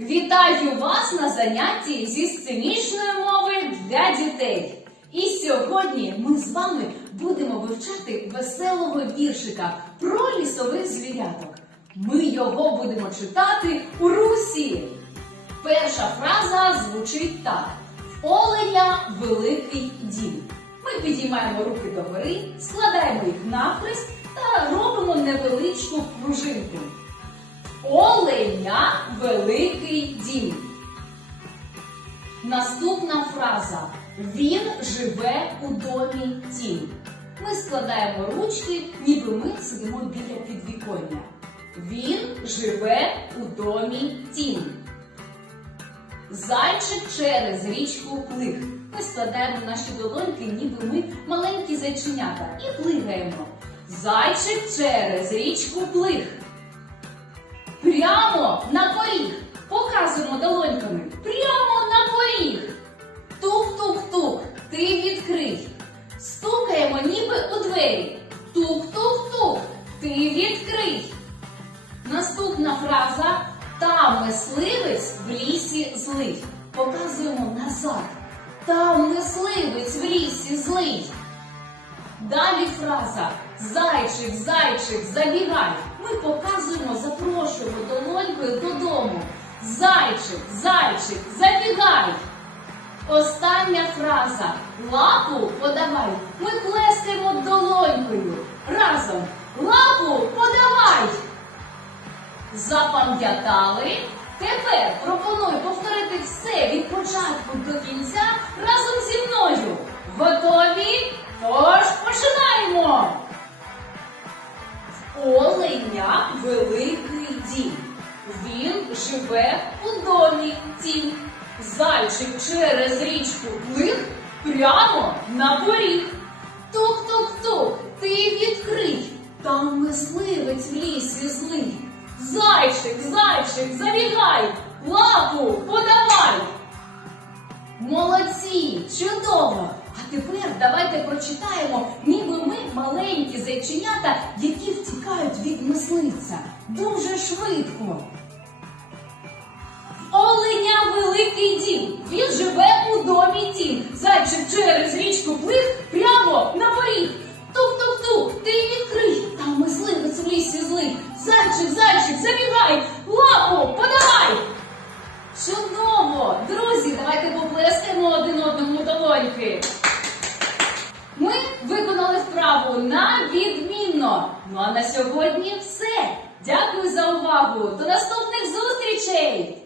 Вітаю вас на занятті зі сценічної мови для дітей. І сьогодні ми з вами будемо вивчати веселого віршика про лісових звіряток. Ми його будемо читати у русі. Перша фраза звучить так: оленя великий дім. Ми підіймаємо руки догори, складаємо їх навхрест та робимо невеличку пружинку. Оленя великий дім. Наступна фраза. Він живе у домі тінь. Ми складаємо ручки, ніби ми сидимо біля підвіконня. Він живе у домі тінь. Зайчик через річку плиг. Ми складаємо наші долоньки, ніби ми маленькі зайченята, і плигаємо. Зайчик через річку плиг. Прямо на поріг. Показуємо долоньками. Прямо на поріг. Тук-тук-тук. Ти відкрий. Стукаємо ніби у двері. Тук-тук-тук. Ти відкрий. Наступна фраза Там мисливець в лісі злий. Показуємо назад. Там мисливець в лісі злий. Далі фраза Зайчик, зайчик, забігай. Ми показуємо, додому. Зайчик, зайчик, забігай. Остання фраза Лапу подавай. Ми плескаємо долонькою. Разом. Лапу подавай. Запам'ятали? Тепер пропоную повторити все від початку до кінця разом зі мною. Готові? Тож починаємо! Оленя. Він живе у домі тінь. Зайчик через річку плив прямо на поріг. Тук-тук-тук, ти відкрий. Там мисливець в лісі злий. Зайчик, зайчик, забігай, лапу подавай. Молодці, чудово! А тепер давайте прочитаємо, ніби ми маленькі зайченята, які втікають від мисливця. Дуже швидко. Великий дім. Він живе у домі тінь. Зайчик через річку плив прямо на поріг. Тук-тук-тук, ти відкрий. Там мисливець в лісі злий. Зайчик, зайчик, забігай, лапу подавай. Чудово! Друзі, давайте поплескаємо один одному долоньки. Ми виконали вправу на відмінно. Ну а на сьогодні все. Дякую за увагу. До наступних зустрічей!